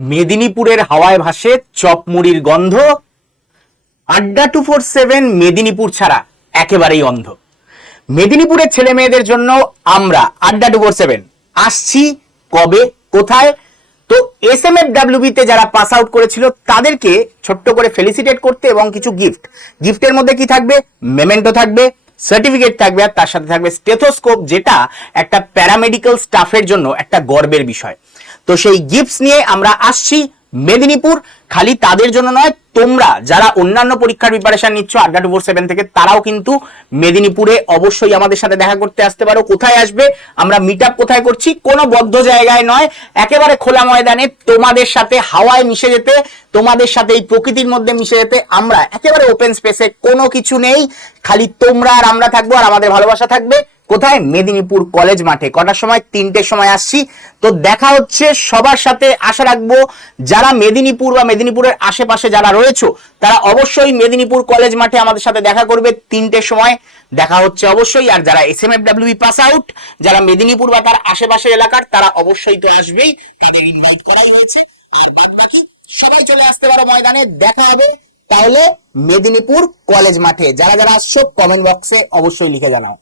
মেদিনীপুরের হাওয়ায় ভাসে চপমুড়ির গন্ধ। আড্ডা টু ফোর সেভেন মেদিনীপুর ছাড়া একেবারেই অন্ধ। মেদিনীপুরের ছেলে মেয়েদের জন্য আমরা আড্ডা টু ফোর সেভেন। আসছি কবে? কোথায়? তো এস এম এফ তে যারা পাস আউট করেছিল, তাদেরকে ছোট্ট করে ফেলিসিটেট করতে এবং কিছু গিফট। গিফটের মধ্যে কি থাকবে? মেমেন্টো থাকবে সার্টিফিকেট থাকবে আর তার সাথে থাকবে স্টেথোস্কোপ যেটা একটা প্যারামেডিক্যাল স্টাফের জন্য একটা গর্বের বিষয়। তো সেই গিফটস নিয়ে আমরা আসছি। মেদিনীপুর খালি তাদের জন্য নয়, তোমরা যারা অন্যান্য পরীক্ষার প্রিপারেশন নিচ্ছ আড্ডা টু সেভেন থেকে, তারাও কিন্তু মেদিনীপুরে অবশ্যই আমাদের সাথে দেখা করতে আসতে পারো। কোথায় আসবে, আমরা মিট কোথায় করছি, কোনো বদ্ধ জায়গায় নয়, একেবারে খোলা ময়দানে তোমাদের সাথে হাওয়ায় মিশে যেতে, তোমাদের সাথে এই প্রকৃতির মধ্যে মিশে যেতে আমরা একেবারে ওপেন স্পেসে কোনো কিছু নেই। খালি তোমরা আর আমরা থাকব, আর আমাদের ভালোবাসা থাকবে। কোথায়? মেদিনীপুর কলেজ মাঠে। কটার সময়? তিনটের সময় আসছি। তো দেখা হচ্ছে, সবার সাথে আশা রাখব, যারা মেদিনীপুর বা মেদিনীপুরের আশেপাশে যারা রয়েছে, তারা অবশ্যই মেদিনীপুর কলেজ মাঠে আমাদের সাথে দেখা করবে তিনটের সময়। দেখা হচ্ছে অবশ্যই। আর যারা S M F W pass out যারা মেদিনীপুর বা তার আশেপাশে এলাকার, তারা অবশ্যই তো আসবেই। তাদের ইনভাইট করাই হয়েছে। আর বাদ বাকি সবাই চলে আসতে পারো ময়দানে। দেখা হবে তাহলে মেদিনীপুর কলেজ মাঠে। যারা যারা আসছো কমেন্ট বক্সে অবশ্যই লিখে জানাও।